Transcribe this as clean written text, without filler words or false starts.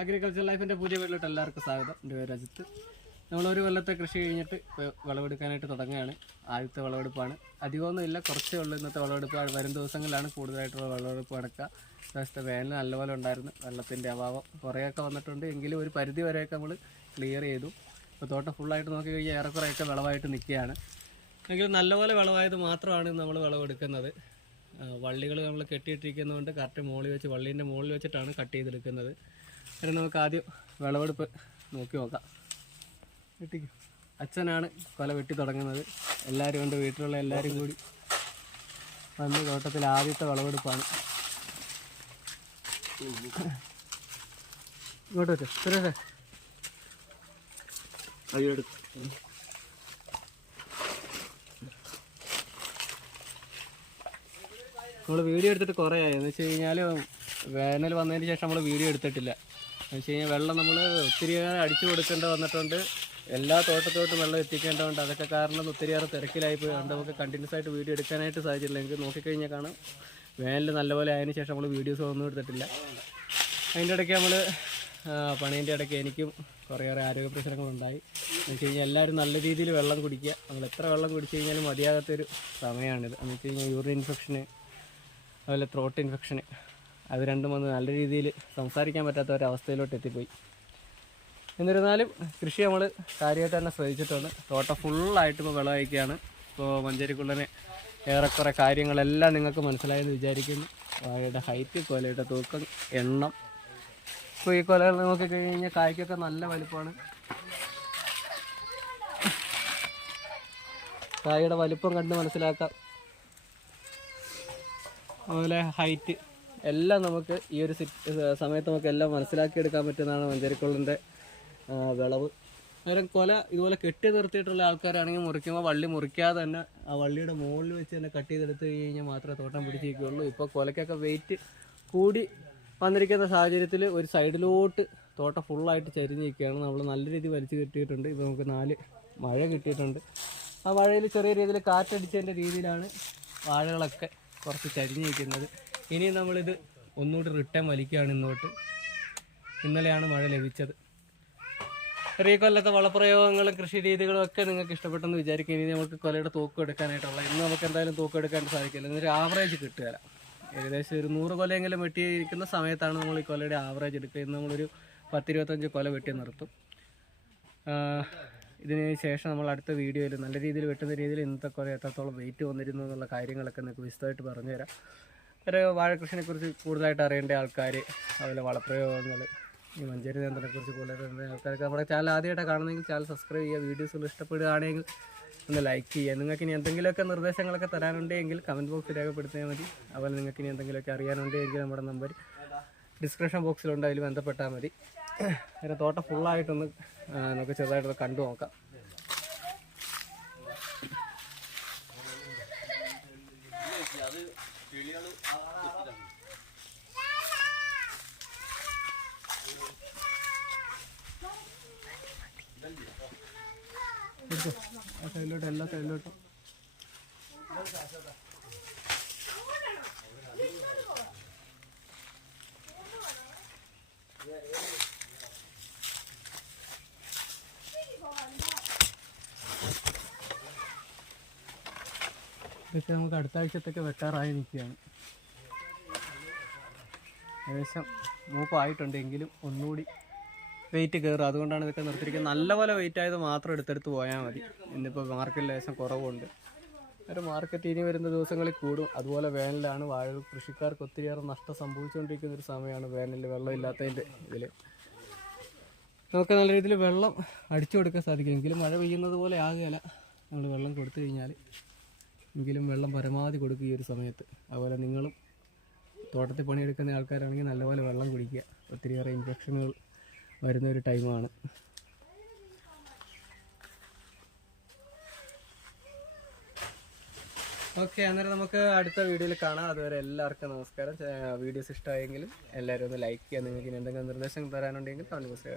Agriculture ലൈഫിൻ്റെ പുതിയ വീട്ടിലോട്ട് എല്ലാവർക്കും സ്വാഗതം. എൻ്റെ പേര് അജിത്ത്. നമ്മളൊരു കൊല്ലത്തെ കൃഷി കഴിഞ്ഞിട്ട് ഇപ്പോൾ വിളവെടുക്കാനായിട്ട് തുടങ്ങുകയാണ്. ആദ്യത്തെ വിളവെടുപ്പാണ്. അധികമൊന്നും ഇല്ല, കുറച്ചേ ഉള്ളൂ ഇന്നത്തെ വിളവെടുപ്പ്. വരും ദിവസങ്ങളിലാണ് കൂടുതലായിട്ടുള്ള വിളവെടുപ്പ് നടക്കുക. ഇപ്രാവശ്യത്തെ വേനൽ നല്ലപോലെ ഉണ്ടായിരുന്നു. വെള്ളത്തിൻ്റെ അഭാവം കുറേയൊക്കെ വന്നിട്ടുണ്ട്. എങ്കിലും ഒരു പരിധി വരെയൊക്കെ നമ്മൾ ക്ലിയർ ചെയ്തു. ഇപ്പോൾ തോട്ടം ഫുള്ളായിട്ട് നോക്കി കഴിഞ്ഞാൽ ഏറെക്കുറെയൊക്കെ വിളവായിട്ട് നിൽക്കുകയാണ്. എങ്കിലും നല്ലപോലെ വിളവായത് മാത്രമാണ് നമ്മൾ വിളവെടുക്കുന്നത്. വള്ളികൾ നമ്മൾ കെട്ടിയിട്ടിരിക്കുന്നതുകൊണ്ട് കറക്റ്റ് മുകളിൽ വെച്ച് വള്ളീൻ്റെ മുകളിൽ വെച്ചിട്ടാണ് കട്ട് ചെയ്തെടുക്കുന്നത്. അതിന് നമുക്ക് ആദ്യം വിളവെടുപ്പ് നോക്കി നോക്കാം. വെട്ടിക്കും. അച്ഛനാണ് കൊല വെട്ടി തുടങ്ങുന്നത്. എല്ലാവരും ഉണ്ട്, വീട്ടിലുള്ള എല്ലാവരും കൂടി വന്ന് തോട്ടത്തിൽ ആദ്യത്തെ വിളവെടുപ്പാണ്. ഇങ്ങോട്ട് വെച്ചോ സുരേഷേ. നമ്മൾ വീഡിയോ എടുത്തിട്ട് കുറേ ആയി. എന്ന് വെച്ച് കഴിഞ്ഞാൽ വേനൽ വന്നതിന് ശേഷം നമ്മൾ വീഡിയോ എടുത്തിട്ടില്ല. എന്ന് വെച്ച് കഴിഞ്ഞാൽ വെള്ളം നമ്മൾ ഒത്തിരിയേറെ അടിച്ചു കൊടുക്കേണ്ടി വന്നിട്ടുണ്ട്. എല്ലാ തോട്ടത്തോട്ടും വെള്ളം എത്തിക്കേണ്ടതുണ്ട്. അതൊക്കെ കാരണം ഒത്തിരിയേറെ തിരക്കിലായിപ്പോയി. അതുകൊണ്ട് നമുക്ക് കണ്ടിന്യൂസ് ആയിട്ട് വീഡിയോ എടുക്കാനായിട്ട് സാധിച്ചില്ല. എനിക്ക് നോക്കിക്കഴിഞ്ഞാൽ കാണാം വേനൽ നല്ലപോലെ ആയതിനു ശേഷം നമ്മൾ വീഡിയോസ് ഒന്നും എടുത്തിട്ടില്ല. അതിൻ്റെ ഇടയ്ക്ക് നമ്മൾ പണീൻ്റെ ഇടയ്ക്ക് എനിക്കും കുറേയേറെ ആരോഗ്യ പ്രശ്നങ്ങളുണ്ടായി. എന്ന് വെച്ച് കഴിഞ്ഞാൽ എല്ലാവരും നല്ല രീതിയിൽ വെള്ളം കുടിക്കുക. നമ്മൾ എത്ര വെള്ളം കുടിച്ചു കഴിഞ്ഞാലും മതിയാകാത്തൊരു സമയമാണിത്. എന്ന് വെച്ച് കഴിഞ്ഞാൽ യൂറിൻ ഇൻഫെക്ഷന്, അതുപോലെ ത്രോട്ട് ഇൻഫെക്ഷന്, അത് രണ്ടും വന്ന് നല്ല രീതിയിൽ സംസാരിക്കാൻ പറ്റാത്ത ഒരവസ്ഥയിലോട്ട് എത്തിപ്പോയി. എന്നിരുന്നാലും കൃഷി നമ്മൾ കാര്യമായിട്ട് തന്നെ ശ്രദ്ധിച്ചിട്ടുണ്ട്. തോട്ടം ഫുള്ളായിട്ട് ഇപ്പോൾ വിളവഴിക്കുകയാണ്. ഇപ്പോൾ മഞ്ചേരിക്കുള്ളനെ ഏറെക്കുറെ കാര്യങ്ങളെല്ലാം നിങ്ങൾക്ക് മനസ്സിലായെന്ന് വിചാരിക്കുന്നു. വാഴയുടെ ഹൈറ്റ്, കൊലയുടെ തൂക്കം, എണ്ണം. ഇപ്പോൾ ഈ കൊലകൾ നോക്കിക്കഴിഞ്ഞാൽ കായ്ക്കൊക്കെ നല്ല വലിപ്പമാണ്. കായയുടെ വലിപ്പം കണ്ട് മനസ്സിലാക്കാം. അതുപോലെ ഹൈറ്റ് എല്ലാം നമുക്ക് ഈ ഒരു സമയത്ത് നമുക്ക് എല്ലാം മനസ്സിലാക്കിയെടുക്കാൻ പറ്റുന്നതാണ് മഞ്ചേരിക്കുള്ളൻ്റെ വിളവ്. അന്നേരം കൊല ഇതുപോലെ കെട്ടി നിർത്തിയിട്ടുള്ള ആൾക്കാരാണെങ്കിൽ മുറിക്കുമ്പോൾ വള്ളി മുറിക്കാതെ തന്നെ ആ വള്ളിയുടെ മുകളിൽ വെച്ച് തന്നെ കട്ട് ചെയ്തെടുത്ത് കഴിഞ്ഞാൽ മാത്രമേ തോട്ടം പിടിച്ചിരിക്കുകയുള്ളൂ. ഇപ്പോൾ കൊലയ്ക്കൊക്കെ വെയിറ്റ് കൂടി വന്നിരിക്കുന്ന സാഹചര്യത്തിൽ ഒരു സൈഡിലോട്ട് തോട്ടം ഫുള്ളായിട്ട് ചരിഞ്ഞിരിക്കുകയാണ്. നമ്മൾ നല്ല രീതിയിൽ വലിച്ചു കെട്ടിയിട്ടുണ്ട്. ഇപ്പോൾ നമുക്ക് 4 മഴ കിട്ടിയിട്ടുണ്ട്. ആ മഴയിൽ ചെറിയ രീതിയിൽ കാറ്റടിച്ചതിൻ്റെ രീതിയിലാണ് വാഴകളൊക്കെ കുറച്ച് ചരിഞ്ഞിരിക്കുന്നത്. ഇനി നമ്മളിത് ഒന്നുകൂടി റിട്ടേൺ വലിക്കുകയാണ്. ഇന്നലെയാണ് മഴ ലഭിച്ചത്. ചെറിയ കൊല്ലത്തെ വളപ്രയോഗങ്ങളും കൃഷി രീതികളും ഒക്കെ നിങ്ങൾക്ക് ഇഷ്ടപ്പെട്ടെന്ന് വിചാരിക്കും. ഇനി നമുക്ക് കൊലയുടെ തൂക്കം എടുക്കാനായിട്ടുള്ള ഇന്ന് നമുക്ക് എന്തായാലും തൂക്കം എടുക്കാൻ സാധിക്കില്ല. എന്നൊരു ആവറേജ് കിട്ടുകയില്ല. ഏകദേശം ഒരു 100 കൊലയെങ്കിലും വെട്ടിയിരിക്കുന്ന സമയത്താണ് നമ്മൾ ഈ കൊലയുടെ ആവറേജ് എടുക്കുക. ഇന്ന് നമ്മളൊരു 10-25 കൊല വെട്ടി നിർത്തും. ഇതിന് ശേഷം നമ്മൾ അടുത്ത വീഡിയോയിൽ നല്ല രീതിയിൽ വെട്ടുന്ന രീതിയിൽ ഇന്നത്തെ കൊല എത്രത്തോളം വെയിറ്റ് വന്നിരുന്നു എന്നുള്ള കാര്യങ്ങളൊക്കെ നിങ്ങൾക്ക് വിശദമായിട്ട് പറഞ്ഞുതരാം. ഒരു വാഴക്കൃഷിനെക്കുറിച്ച് കൂടുതലായിട്ട് അറിയേണ്ട ആൾക്കാർ, അതുപോലെ വളപ്രയോഗങ്ങൾ, ഈ മഞ്ചേരി തന്ത്രത്തെക്കുറിച്ച് കൂടുതലായിട്ട് ആൾക്കാർക്ക് നമ്മുടെ ചാനൽ ആദ്യമായിട്ടാണ് കാണുന്നതെങ്കിൽ ചാനൽ സബ്സ്ക്രൈബ് ചെയ്യുക. വീഡിയോസുകൾ ഇഷ്ടപ്പെടുകയാണെങ്കിൽ ഒന്ന് ലൈക്ക് ചെയ്യുക. നിങ്ങൾക്ക് ഇനി എന്തെങ്കിലുമൊക്കെ നിർദ്ദേശങ്ങളൊക്കെ തരാനുണ്ടെങ്കിൽ കമൻറ്റ് ബോക്സിൽ രേഖപ്പെടുത്തിയാൽ മതി. അതുപോലെ നിങ്ങൾക്ക് ഇനി എന്തെങ്കിലുമൊക്കെ അറിയാനുണ്ടെങ്കിൽ നമ്മുടെ നമ്പർ ഡിസ്ക്രിപ്ഷൻ ബോക്സിലുണ്ട്, അതിൽ ബന്ധപ്പെട്ടാൽ മതി. അതിൻ്റെ തോട്ടം ഫുള്ളായിട്ടൊന്ന് നമുക്ക് ചെറുതായിട്ടൊന്ന് കണ്ടു നോക്കാം. ആ സൈഡിലോട്ട്, എല്ലാ സൈഡിലോട്ടും ഇതൊക്കെ നമുക്ക് അടുത്ത ആഴ്ചത്തൊക്കെ വെട്ടാറായി നിൽക്കുകയാണ്. ഏകദേശം മൂപ്പായിട്ടുണ്ടെങ്കിലും ഒന്നുകൂടി വെയിറ്റ് കയറും. അതുകൊണ്ടാണ് ഇതൊക്കെ നിർത്തിയിരിക്കുന്നത്. നല്ലപോലെ വെയിറ്റ് ആയത് മാത്രം എടുത്തെടുത്ത് പോയാൽ മതി. ഇന്നിപ്പോൾ മാർക്കറ്റിൽ ലേശം കുറവുണ്ട്. ഒരു മാർക്കറ്റ് ഇനി വരുന്ന ദിവസങ്ങളിൽ കൂടും. അതുപോലെ വേനലാണ്. വാഴ കൃഷിക്കാർക്ക് ഒത്തിരിയേറെ നഷ്ടം സംഭവിച്ചുകൊണ്ടിരിക്കുന്ന ഒരു സമയമാണ് വേനലിൽ വെള്ളം ഇല്ലാത്തതിൻ്റെ ഇതിൽ. നമുക്ക് നല്ല രീതിയിൽ വെള്ളം അടിച്ചു കൊടുക്കാൻ സാധിക്കും. എങ്കിലും മഴ പെയ്യുന്നത് പോലെ ആകുകയില്ല. നമ്മൾ വെള്ളം കൊടുത്തു കഴിഞ്ഞാൽ എങ്കിലും വെള്ളം പരമാവധി കൊടുക്കുക ഈ ഒരു സമയത്ത്. അതുപോലെ നിങ്ങളും തോട്ടത്തിൽ പണിയെടുക്കുന്ന ആൾക്കാരാണെങ്കിൽ നല്ലപോലെ വെള്ളം കുടിക്കുക. ഒത്തിരിയേറെ ഇൻഫെക്ഷനുകൾ വരുന്നൊരു ടൈമാണ്. ഓക്കെ, അന്നേരം നമുക്ക് അടുത്ത വീഡിയോയിൽ കാണാം. അതുവരെ എല്ലാവർക്കും നമസ്കാരം. വീഡിയോസ് ഇഷ്ടമായെങ്കിലും എല്ലാവരും ഒന്ന് ലൈക്ക് ചെയ്യുക. നിങ്ങൾക്ക് ഇനി എന്തെങ്കിലും നിർദ്ദേശങ്ങൾ തരാനുണ്ടെങ്കിൽ കമൻറ്റ് ബോക്സിൽ